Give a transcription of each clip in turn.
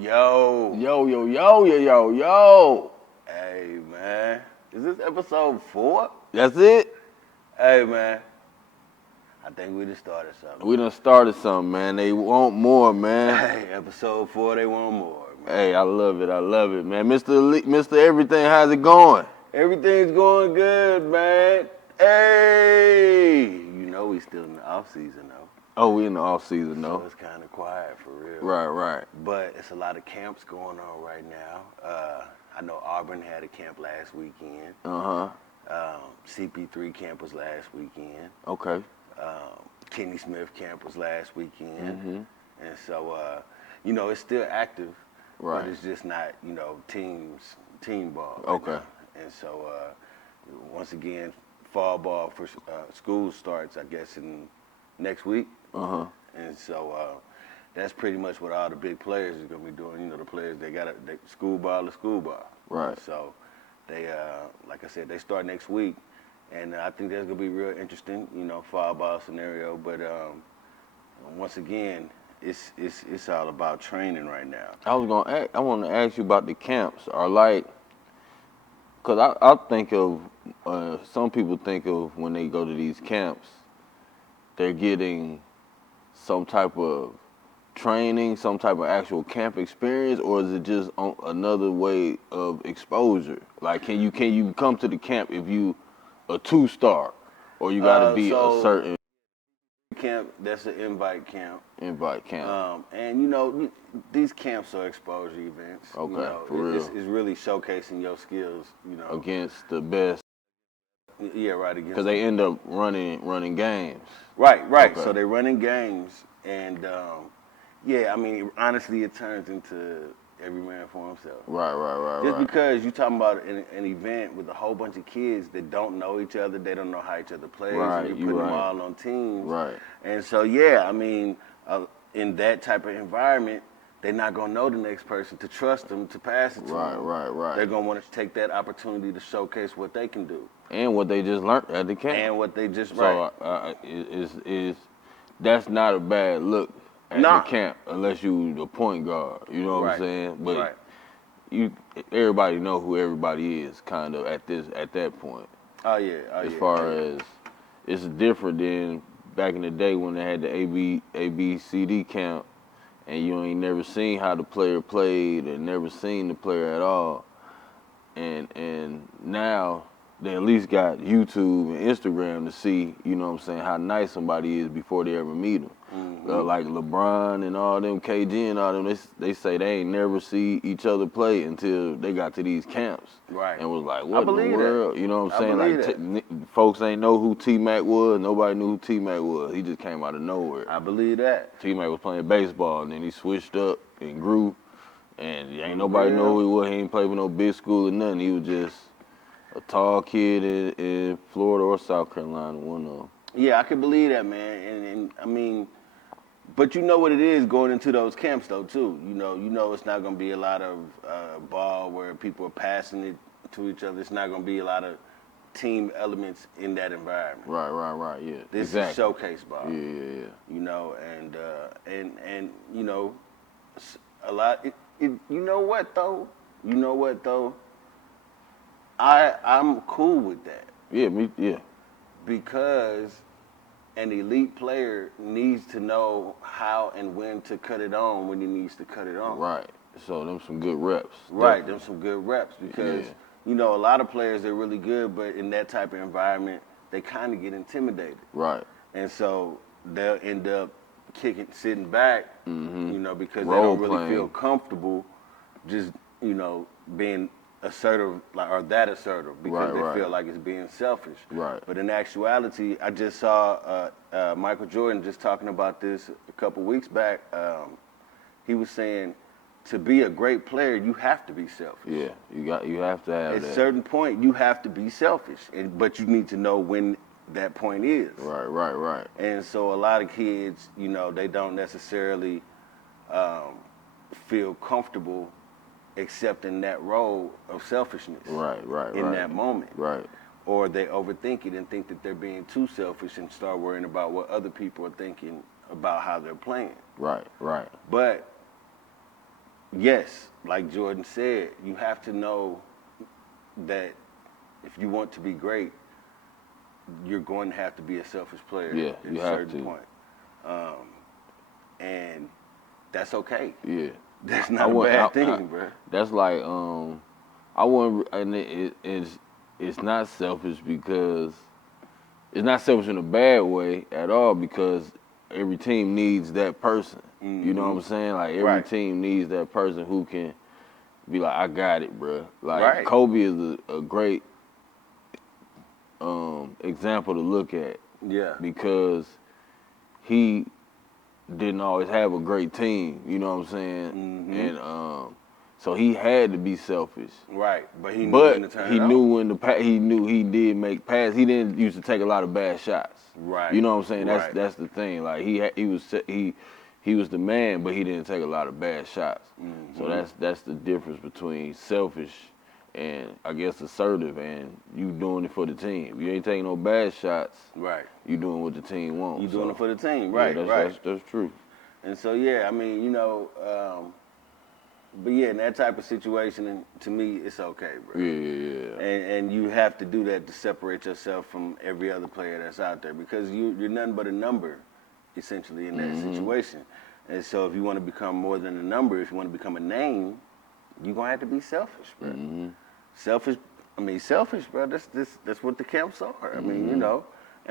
yo. Yo, yo, yo, yo, yo, yo. Hey, man. Is this episode 4? That's it? Hey, man. I think we just started something. We done started something, man. They want more, man. Hey, episode 4, they want more, man. Hey, I love it, man. Mr. Everything, how's it going? Everything's going good, man. Hey. You know we still in the off season, though. Oh, we in the off season, though. So it's kind of quiet for real. Right. But it's a lot of camps going on right now. I know Auburn had a camp last weekend. CP3 camp was last weekend. Okay. Kenny Smith camp was last weekend. And so, it's still active. Right. But it's just not, team ball. Okay. Right now. And so, once again, fall ball for school starts, I guess, in next week. And so that's pretty much what all the big players are going to be doing. The players, they got school ball to school ball. Right. So they, like I said, they start next week. And I think that's going to be real interesting, fall ball scenario. But once again, it's all about training right now. I want to ask you about the camps. Because I think of, some people think of when they go to these camps, they're getting some type of training, some type of actual camp experience, or is it just another way of exposure? Like, can you come to the camp if you a 2-star, or you got to be a certain camp? That's an invite camp. And these camps are exposure events. Okay, for real. It's really showcasing your skills. Against the best. Yeah, right. Against. Because they end up running games. Right. Okay. So they're running games, and honestly, it turns into every man for himself. Right. Just because you're talking about an event with a whole bunch of kids that don't know each other, they don't know how each other plays, right, and you're putting them all on teams. Right. And so, in that type of environment, they're not going to know the next person to trust them to pass it to them. Right. They're going to want to take that opportunity to showcase what they can do. And what they just learned at the camp. And what they just, so, that's not a bad look at the camp, unless you the point guard. You know what I'm saying? But everybody know who everybody is, kind of at that point. As far as it's different than back in the day when they had the ABCD camp, and you ain't never seen how the player played and never seen the player at all. And now they at least got YouTube and Instagram to see, how nice somebody is before they ever meet them. Like LeBron and all them, KG and all them, they say they ain't never see each other play until they got to these camps. Right. And was like, what in the world? That. You know what I'm saying? Folks ain't know who T-Mac was. Nobody knew who T-Mac was. He just came out of nowhere. I believe that. T-Mac was playing baseball, and then he switched up and grew. And ain't nobody know who he was. He ain't played with no big school or nothing. He was just a tall kid in Florida or South Carolina, one of them. Yeah, I can believe that, man. And but you know what it is going into those camps, though, too. You know it's not going to be a lot of ball where people are passing it to each other. It's not going to be a lot of team elements in that environment. Right, yeah. This is showcase ball. Yeah. And a lot. You know what though? I'm cool with that. Yeah. Because an elite player needs to know how and when to cut it on when he needs to cut it on. Right. So them some good reps. Right, them some good reps because a lot of players they're really good, but in that type of environment they kind of get intimidated. Right. And so they'll end up sitting back, because they Role don't really playing. feel comfortable just being assertive that assertive because they feel like it's being selfish. Right. But in actuality, I just saw Michael Jordan just talking about this a couple weeks back. He was saying to be a great player, you have to be selfish. Yeah, you have to have that. At a certain point, you have to be selfish, but you need to know when that point is. Right. And so a lot of kids, they don't necessarily feel comfortable accepting that role of selfishness in that moment. Right. Or they overthink it and think that they're being too selfish and start worrying about what other people are thinking about how they're playing. Right. But yes, like Jordan said, you have to know that if you want to be great, you're going to have to be a selfish player at a certain point. And that's okay. Yeah. That's not a bad thing, bro. That's like, I wouldn't, and it's not selfish because, it's not selfish in a bad way at all because every team needs that person. You know what I'm saying? Like, every team needs that person who can be like, I got it, bro. Like, Kobe is a great example to look at. Yeah. Because he didn't always have a great team, you know what I'm saying? And so he had to be selfish. Right, but he knew when to turn it off. He knew he did make passes. He didn't used to take a lot of bad shots. Right. You know what I'm saying? That's the thing. Like he was the man, but he didn't take a lot of bad shots. So that's the difference between selfish and I guess assertive, and you doing it for the team. You ain't taking no bad shots. Right. You doing what the team wants. You doing it for the team. Right. Yeah, that's true. And so I mean, you know, but yeah, in that type of situation, to me, it's okay, bro. Yeah. And you have to do that to separate yourself from every other player that's out there because you're nothing but a number, essentially, in that situation. And so if you want to become more than a number, if you want to become a name, you're gonna have to be selfish, bro. Selfish, bro. That's what the camps are. I mean, you know,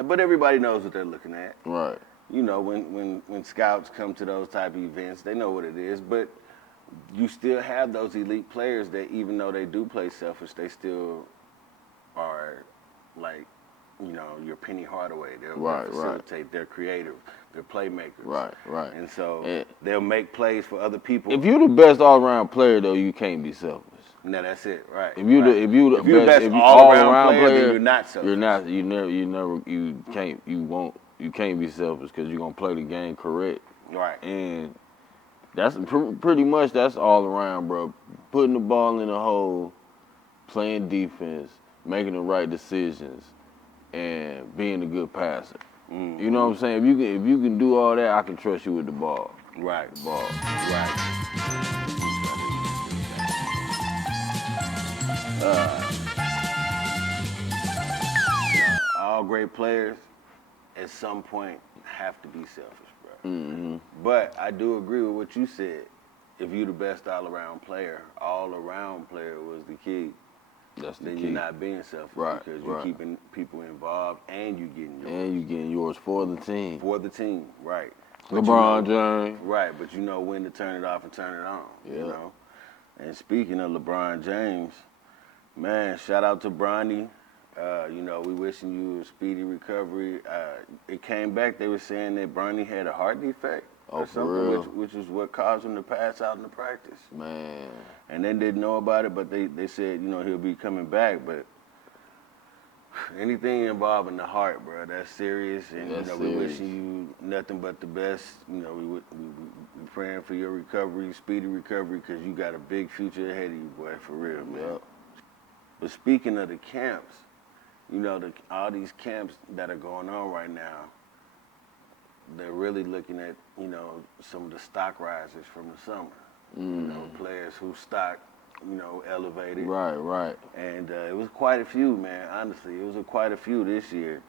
but everybody knows what they're looking at. Right. You know, when scouts come to those type of events, they know what it is. But you still have those elite players that, even though they do play selfish, they still are like, you know, your Penny Hardaway. They'll facilitate. They're creative. They're playmakers. Right. And so they'll make plays for other people. If you're the best all-around player, though, you can't be selfish. No, that's it. Right. If you're the best all-around player, then you're not selfish. You're not. You can't be selfish because you're gonna play the game correct. Right. And that's pretty much that's all around, bro. Putting the ball in the hole, playing defense, making the right decisions, and being a good passer. You know what I'm saying? If you can do all that, I can trust you with the ball. Right. The ball. Right. All great players at some point have to be selfish, bro. But I do agree with what you said. If you're the best all-around player was the key. That's the then key. You're not being selfish because you're keeping people involved and you're getting yours. And you're getting yours for the team. For the team, right. LeBron James. Right, but you know when to turn it off and turn it on. Yeah. You know? And speaking of LeBron James, man, shout out to Bronny. You know, we wishing you a speedy recovery. It came back, they were saying that Bronny had a heart defect or something, which is what caused him to pass out in the practice. Man. And they didn't know about it, but they said, you know, he'll be coming back. But anything involving the heart, bro, that's serious. And, you know, we wishing you nothing but the best. You know, we praying for your recovery, speedy recovery, because you got a big future ahead of you, boy, for real, man. Yep. But speaking of the camps, you know, all these camps that are going on right now, they're really looking at, you know, some of the stock risers from the summer. You know, players whose stock, you know, elevated. Right. And it was quite a few, man, honestly. It was quite a few this year.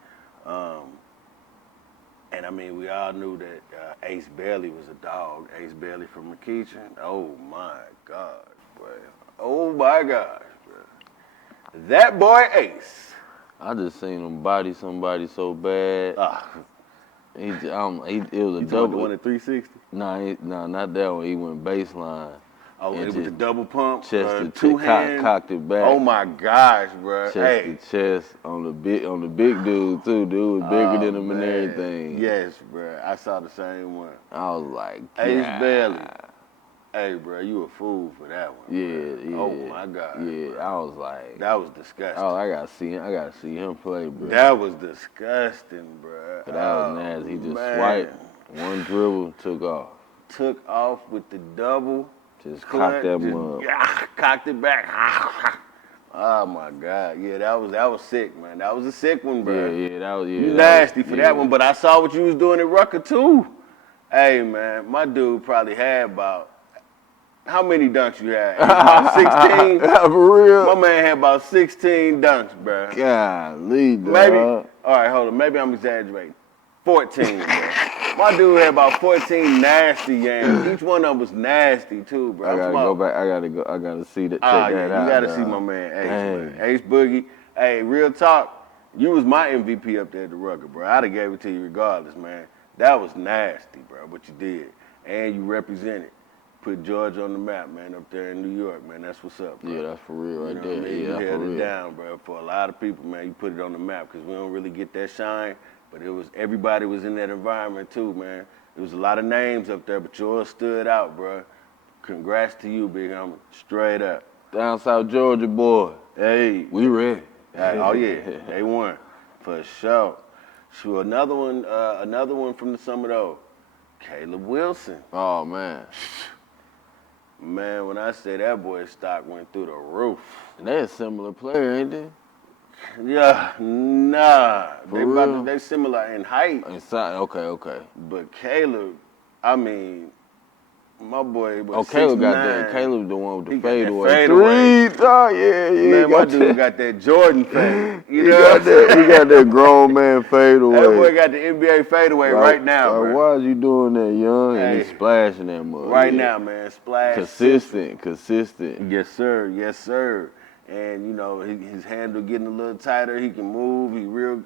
And, I mean, we all knew that Ace Bailey was a dog. Ace Bailey from McEachern. Oh, my gosh, boy. Oh, my gosh, bro. That boy Ace. I just seen him body somebody so bad. It was a double. The one at 360? No, not that one. He went baseline. Oh, it was the double pump. Chest to two hands. Cocked it back. Oh my gosh, bro. Chest to chest on the big dude too. Dude was bigger than him and everything. Yes, bro. I saw the same one. I was like, Ace Bailey. Hey, bro, you a fool for that one. Yeah. Oh my God. Yeah, bro. I was like, that was disgusting. Oh, I gotta see him play, bro. That was disgusting, bro. But that was nasty. He just swiped, one dribble, took off. Took off with the double. Just cocked that mug. Cocked it back. Oh my God. Yeah, that was sick, man. That was a sick one, bro. Yeah, that was You nasty for that one, but I saw what you was doing at Rucker too. Hey, man, my dude probably had about How many dunks you had? About 16? For real? My man had about 16 dunks, bro. Golly, dog. Maybe, all right, hold on. Maybe I'm exaggerating. 14, bro. My dude had about 14 nasty games. Each one of them was nasty, too, bro. I gotta go back. I gotta see that. Check that out. You gotta see my man Ace, man. Ace Boogie. Hey, real talk. You was my MVP up there at the Rucker, bro. I'd have gave it to you regardless, man. That was nasty, bro, what you did. And you represented. Put Georgia on the map, man, up there in New York, man. That's what's up, bro. Yeah, that's for real right there. I mean? Yeah, you held it down, bro. For a lot of people, man, you put it on the map because we don't really get that shine. But everybody was in that environment too, man. There was a lot of names up there, but yours stood out, bro. Congrats to you, big homie. Straight up. Down South Georgia, boy. Hey. We ready. Oh, yeah. They won. For sure. Sure, another one from the summer, though. Caleb Wilson. Oh, man. Man, when I say that boy's stock went through the roof. They a similar player, ain't they? Yeah, nah. They similar in height. Okay. But Caleb, I mean, my boy was Caleb 6'9". got that. Caleb the one with the fadeaway. Threes. Oh, yeah. Man, my dude got that Jordan fade. You know he got that grown man fadeaway. That boy got the NBA fadeaway right now, bro. Why is you doing that, young? And he's splashing that mug. Right now, man. Splash. Consistent. Yes, sir. And, you know, his handle getting a little tighter. He can move. He's real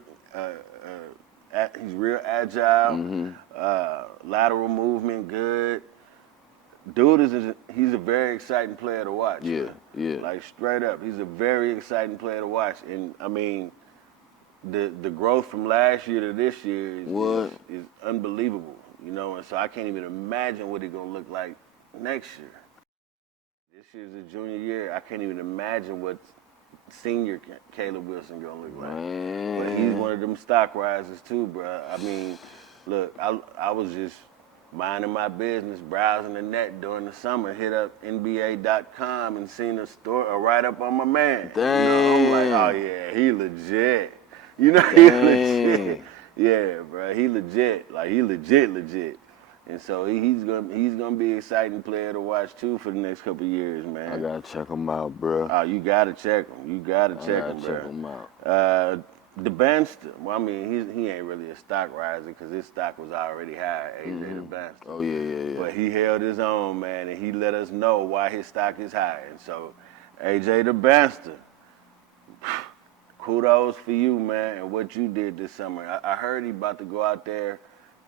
agile. Mm-hmm. Lateral movement, good. Dude he's a very exciting player to watch. Yeah. Like, straight up. He's a very exciting player to watch. And, I mean, the growth from last year to this year is unbelievable. You know, and so I can't even imagine what he's going to look like next year. This year's a junior year. I can't even imagine what senior Caleb Wilson gonna look like. Man. But he's one of them stock risers too, bro. I mean, look, I was just minding my business, browsing the net during the summer, hit up NBA.com and seen a write-up on my man. Dang. You know, I'm like, oh yeah, he legit. You know, he legit. Yeah, bro, he legit. Like, he legit. And so he's gonna be an exciting player to watch too for the next couple of years, man. I gotta check him out, bro. Oh, you gotta check him. Check him out. The Banster. Well, I mean, he ain't really a stock riser because his stock was already high. AJ the Banster. Oh yeah. But he held his own, man, and he let us know why his stock is high. And so, AJ the Banster. Kudos for you, man, and what you did this summer. I heard he about to go out there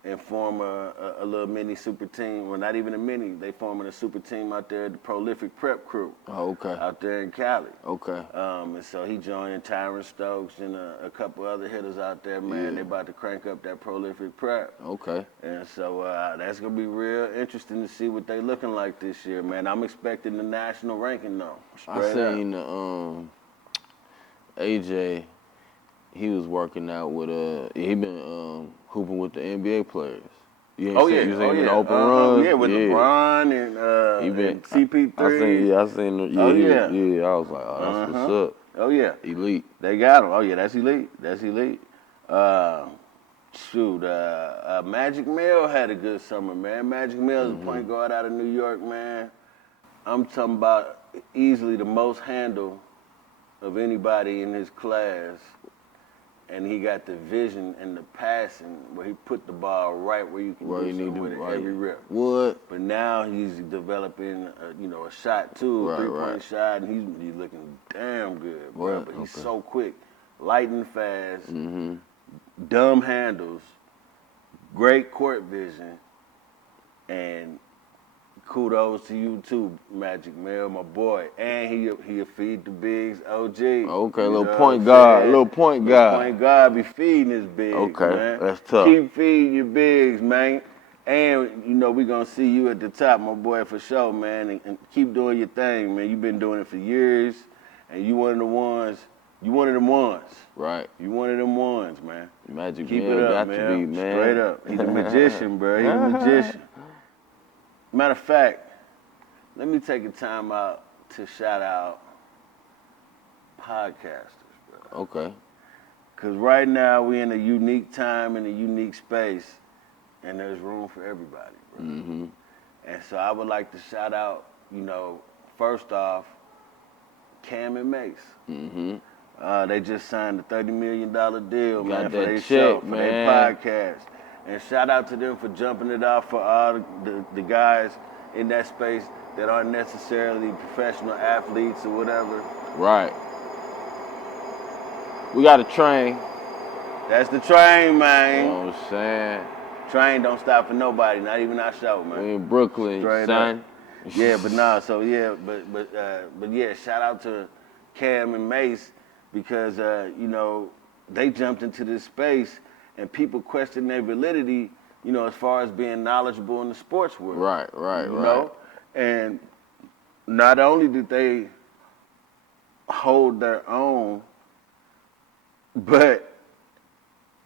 and form a little mini super team. Well, not even a mini. They forming a super team out there at the Prolific Prep Crew. Oh, okay. Out there in Cali. Okay. And so he joined Tyron Stokes and a couple other hitters out there, man. Yeah. They about to crank up that Prolific Prep. Okay. And so that's going to be real interesting to see what they looking like this year, man. I'm expecting the national ranking, though. I seen AJ, he was working out with he been hooping with the NBA players. You seen him in the open runs? Yeah, with LeBron and CP3. I seen him. Yeah. I was like, oh, that's what's up. Oh yeah, elite. They got him. Oh yeah, that's elite. Magic Mill had a good summer, man. Magic Mill is a point guard out of New York, man. I'm talking about easily the most handle of anybody in his class. And he got the vision and the passing where he put the ball right where you can do something with it every rip. What? But now he's developing, a shot too, a three-point shot, and he's looking damn good, bro. But he's so quick, light and fast, dumb handles, great court vision, and kudos to you too, Magic Mill, my boy. And he'll feed the bigs, OG. Okay, little point guard. Little point guard be feeding his bigs, okay, man. That's tough. Keep feeding your bigs, man. And, we going to see you at the top, my boy, for sure, man. And keep doing your thing, man. You've been doing it for years. And you one of them ones. Right. You one of them ones, man. Magic Keep Mill it up, got man. to be, man. Straight up. He's a magician, bro. He's a magician. Matter of fact, let me take a time out to shout out podcasters, bro. Okay. Because right now we in a unique time and a unique space, and there's room for everybody, bro. And so I would like to shout out you know, first off, Cam and Mace. Mm-hmm. They just signed a $30 million deal, man, for their check, show, for man. their podcast. And shout out to them for jumping it off for all the guys in that space that aren't necessarily professional athletes or whatever. Right. We got a train. That's the train, man. You know what I'm saying? Train don't stop for nobody, not even our show, man. We in Brooklyn, straight son. Up. Yeah, but nah, so yeah, but yeah, shout out to Cam and Mace because you know, they jumped into this space and people question their validity, you know, as far as being knowledgeable in the sports world. Right. You know? And not only did they hold their own, but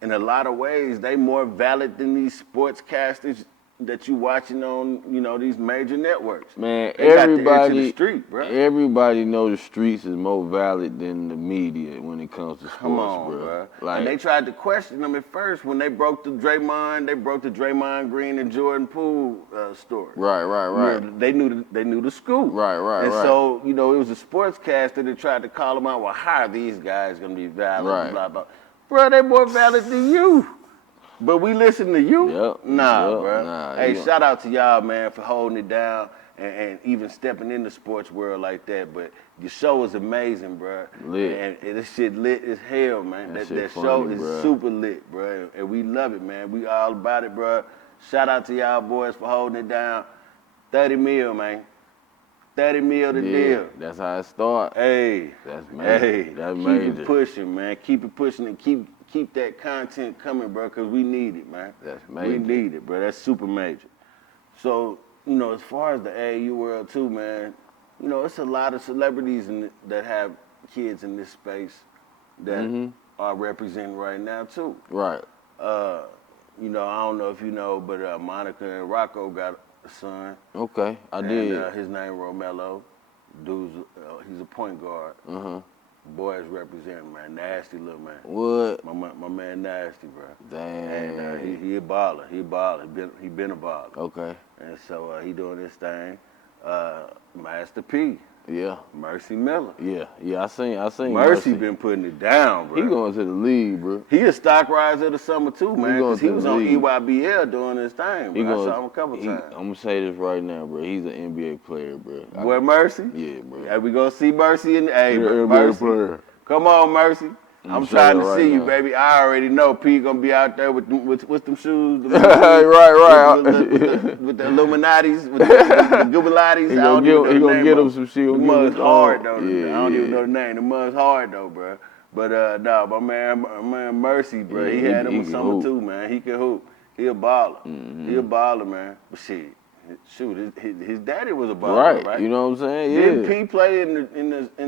in a lot of ways, they more valid than these sportscasters that you watching on, you know, these major networks. Man, they everybody, got the street, bro. Everybody know the streets is more valid than the media when it comes to sports, Come on, bro. Like, and they tried to question them at first when they broke the Draymond Green and Jordan Poole story. Right. You know, they knew the scoop. Right. And so, you know, it was a sportscaster that tried to call them out. Well, how are these guys gonna be valid? Right. Blah blah. Bro, they more valid than you. But we listen to you? Yep. Bro. Nah, hey, shout out to y'all, man, for holding it down and even stepping in the sports world like that. But your show is amazing, bro. Lit. And this shit lit as hell, man. That show is super lit, bro. And we love it, man. We all about it, bro. Shout out to y'all boys for holding it down. 30 mil, man. 30 mil the deal. That's how it starts. Hey. That's major. Hey. That's major. Keep it pushing, man. Keep it pushing and keep that content coming, bro, because we need it, man. That's major. We need it, bro. That's super major. So, you know, as far as the AAU world, too, man, you know, it's a lot of celebrities that have kids in this space that are representing right now, too. Right. You know, I don't know if you know, but Monica and Rocco got a son. Okay, I did. His name Romello. Dude's, he's a point guard. Boys representing, man. Nasty little man. What? My man Nasty, bro. Damn. And he a baller. He a baller. He been a baller. Okay. And so he doing this thing. Master P. Yeah. Mercy Miller. Yeah, I seen Mercy been putting it down, bro. He going to the league, bro. He a stock riser of the summer too, man. Because he was on EYBL doing his thing, bro. I saw him a couple times. I'm going to say this right now, bro. He's an NBA player, bro. Boy, Mercy? Yeah, bro. Hey, we gonna see Mercy in the NBA player. Come on, Mercy. I'm trying to see you, baby. I already know P gonna be out there with them shoes. Right. With the Illuminatis, with the Gubilatis. He gonna get him some shit. The mug's hard though. Yeah, I don't even know the name. The mug's hard though, bro. But my man Mercy, bro. Yeah, he had him with summer too, man. He can hoop. He a baller. He a baller, man. But shit. Shoot, his daddy was a baller, right? You know what I'm saying? Yeah. Didn't P play in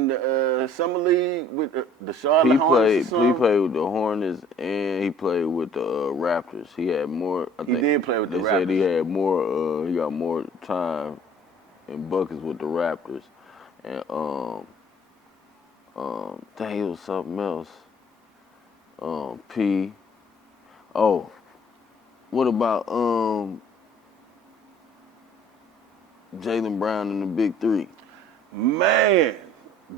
the summer league with the Charlotte Hornets? He played with the Hornets and he played with the Raptors. He had more. He did play with the Raptors. They said he had more. He got more time in buckets with the Raptors, and dang, it was something else. P. Oh, what about Jaylen Brown and the Big Three? Man,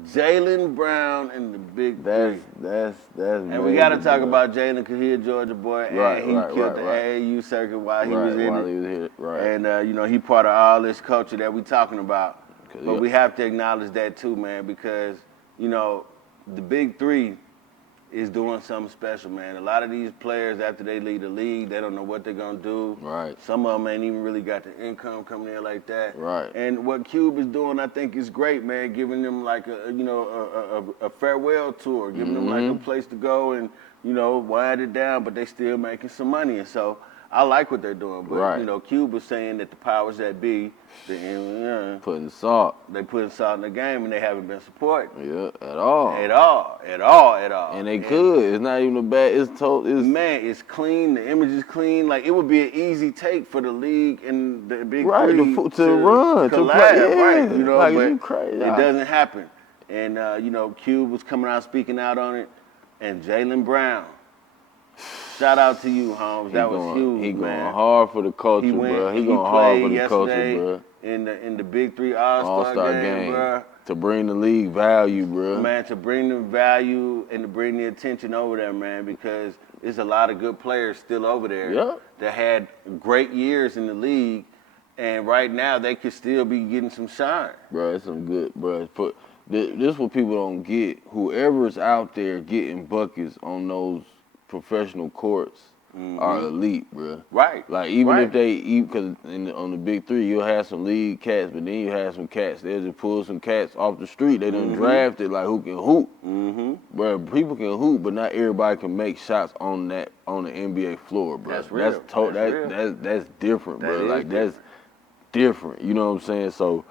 Jaylen Brown and the Big Three. That's and we got to talk about Jaylen because he's a Georgia boy, and he killed the AAU circuit while he was in it. He was here, right. And you know, he part of all this culture that we talking about. But we have to acknowledge that too, man, because you know the Big Three is doing something special, man. A lot of these players, after they leave the league, they don't know what they're gonna do. Right. Some of them ain't even really got the income coming in like that. Right. And what Cube is doing, I think, is great, man. Giving them like a farewell tour, giving them like a place to go and wind it down, but they still making some money. And so I like what they're doing. But you know, Cube was saying that the powers that be, putting salt. They putting salt in the game, and they haven't been supporting. Yeah, at all. And they could. It's not even a bad. Man, it's clean. The image is clean. Like it would be an easy take for the league and the Big Three to run, to collab, right? You know, like, but crazy. It doesn't happen. And you know, Cube was coming out speaking out on it, and Jaylen Brown Shout out to you, Holmes. That was huge, man. He going hard for the culture, bro. He going hard for the culture, bro. In the Big 3 All-Star game, bro. To bring the league value, bro. Man, to bring the value and to bring the attention over there, man, because there's a lot of good players still over there that had great years in the league, and right now they could still be getting some shine. Bro, it's some good, bro. This is what people don't get. Whoever's out there getting buckets on those professional courts are elite, bro. Right. Like, even if they eat, because on the Big 3, you'll have some league cats, but then you have some cats. They'll just pull some cats off the street. They done drafted, like, who can hoop. Bro, people can hoop, but not everybody can make shots on the NBA floor, bro. That's real. That's different, bro. Like, that's different. You know what I'm saying? So,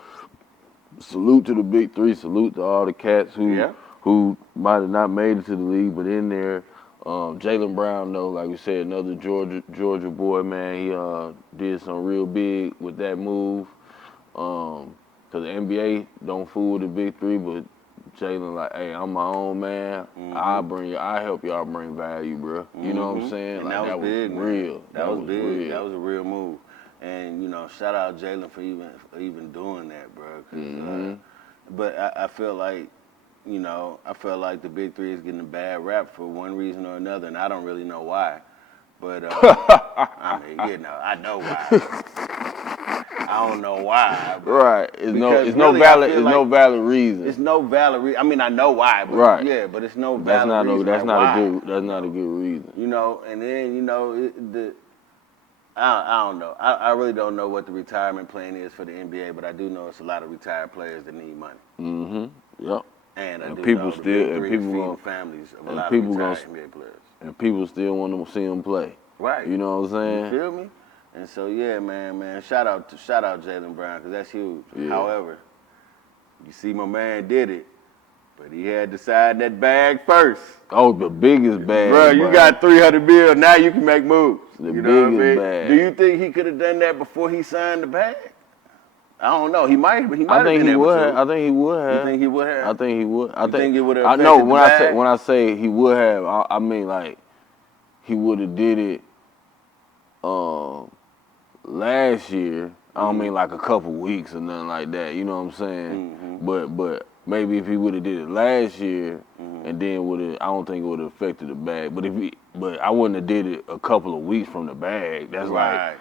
salute to the Big 3. Salute to all the cats who might have not made it to the league, but in there. Jaylen Brown, though, like we said, another Georgia boy, man. He did some real big with that move. Because the NBA don't fool with the Big 3, but Jaylen, like, hey, I'm my own man. I help y'all bring value, bro. You know what I'm saying? And like, that was big, real. Man. That was big. Real. That was a real move. And, you know, shout out Jaylen for even doing that, bro. But I feel like, you know, I feel like the Big 3 is getting a bad rap for one reason or another, and I don't really know why. But, I mean, you know, I know why. I don't know why. Right. It's no valid reason. It's no valid reason. I mean, I know why, but yeah, but it's no valid reason. That's not a good reason. You know, and then, you know, I don't know. I really don't know what the retirement plan is for the NBA, but I do know it's a lot of retired players that need money. Yep. And people families of a lot of retired NBA players. And people still want to see them play. Right. You know what I'm saying? You feel me? And so yeah, man. Shout out Jaylen Brown, because that's huge. Yeah. However, you see my man did it, but he had to sign that bag first. Oh, the biggest bag. Bro, you got $300 million. Now you can make moves. The biggest bag. Do you think he could have done that before he signed the bag? I don't know. He might. I think he would have. I think he would have. You think he would have? I think he would. I think it would have. I know when I say he would have, I mean like he would have did it last year. I don't mean like a couple weeks or nothing like that. You know what I'm saying? But maybe if he would have did it last year and then I don't think it would have affected the bag. But I wouldn't have did it a couple of weeks from the bag. That's right.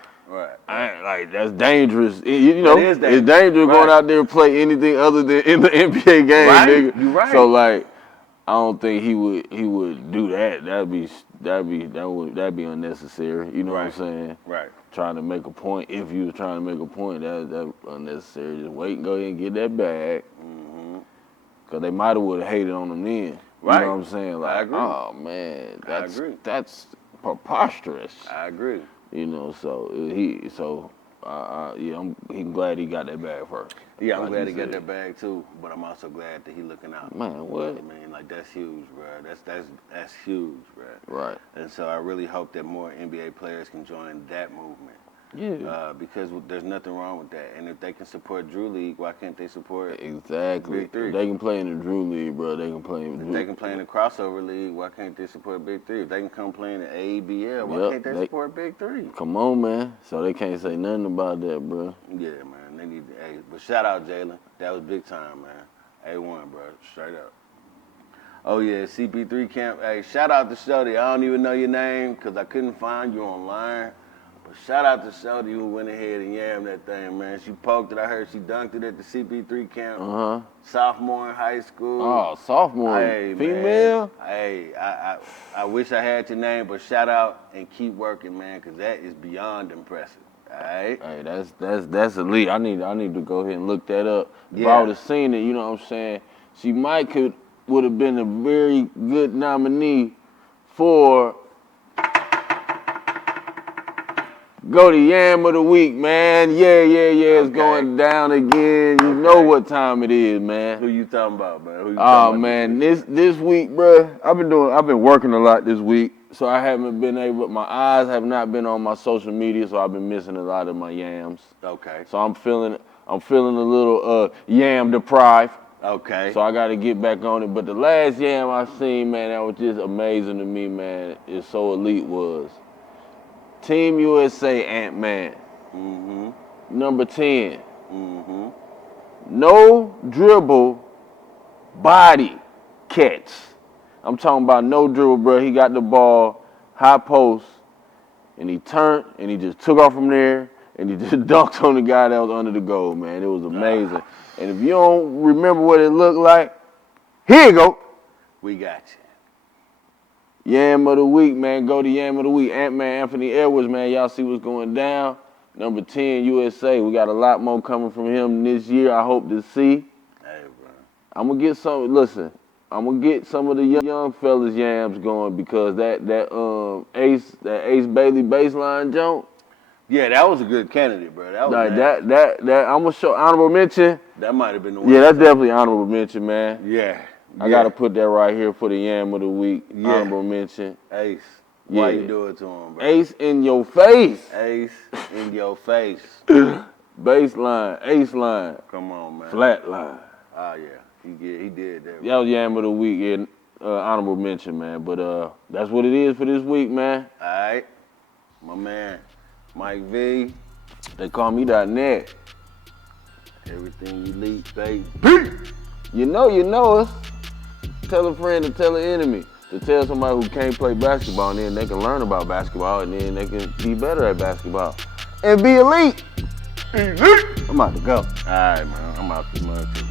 That's dangerous. You know, it's dangerous going out there and play anything other than in the NBA game, nigga. You're right. So like, I don't think he would do that. That'd be unnecessary. You know what I'm saying? Right. Trying to make a point. If you was trying to make a point, that's unnecessary. Just wait and go ahead and get that bag. Cause they might have would have hated on him then. Right. You know what I'm saying? Like, I agree. Oh man, that's preposterous. I agree. You know, I'm glad he got that bag first. Yeah, I'm glad he got that bag too. But I'm also glad that he looking out. Man, what? I mean, like that's huge, bro. That's huge, bro. Right. And so I really hope that more NBA players can join that movement. Yeah. Because there's nothing wrong with that. And if they can support Drew League, why can't they support Exactly. Big 3? If they can play in the Drew League, bro, they can play in the If they can play in the crossover league, why can't they support Big 3? If they can come play in the ABL, why can't they support Big 3? Come on, man. So they can't say nothing about that, bro. Yeah, man. They need but shout out Jaylen. That was big time, man. A1, bro. Straight up. Oh, yeah, CP3 camp. Hey, shout out to Shody. I don't even know your name because I couldn't find you online. But shout out to Shody who went ahead and yammed that thing, man. She poked it. I heard she dunked it at the CP3 camp. Sophomore in high school. Oh, sophomore. Hey, female? Man. Hey, I wish I had your name, but shout out and keep working, man, because that is beyond impressive. All right? Hey, that's elite. I need to go ahead and look that up. Yeah. If I would have seen it, you know what I'm saying? She would have been a very good nominee for Go to Yam of the Week, man. Yeah. It's going down again. You know what time it is, man. Who you talking about, man? Man, this week, bro, I've been working a lot this week, so I haven't been my eyes have not been on my social media, so I've been missing a lot of my yams. Okay. So I'm feeling a little yam deprived. Okay. So I got to get back on it. But the last Yam I seen, man, that was just amazing to me, man. It's so elite was Team USA Ant-Man. Mm-hmm. Number 10. Mm-hmm. No dribble, body catch. I'm talking about no dribble, bro. He got the ball, high post, and he turned, and he just took off from there, and he just dunked on the guy that was under the goal, man. It was amazing. And if you don't remember what it looked like, here you go. We got you. Yam of the week, man. Go to Yam of the week. Ant-Man, Anthony Edwards, man. Y'all see what's going down. Number 10, USA. We got a lot more coming from him this year, I hope to see. Hey, bro. I'm going to get some, listen, I'm going to get some of the young fellas Yams going because that Ace Bailey baseline jump. Yeah, that was a good candidate, bro. That was like that I'm going to show honorable mention. That might have been the one. Yeah, that's definitely honorable mention, man. Yeah. I got to put that right here for the Yam of the week. Yeah. Honorable mention. Ace. Why you do it to him, bro? Ace in your face. Ace in your face. Baseline, ace line. Come on, man. Flat line. Oh, yeah. He did that. That was Yam of the week, yeah. Honorable mention, man. But that's what it is for this week, man. All right. My man, Mike V. They call me .net. Everything elite, baby. You know us. Tell a friend to tell an enemy. To tell somebody who can't play basketball, and then they can learn about basketball, and then they can be better at basketball. And be elite. Elite. I'm about to go. All right, man. I'm out this month too.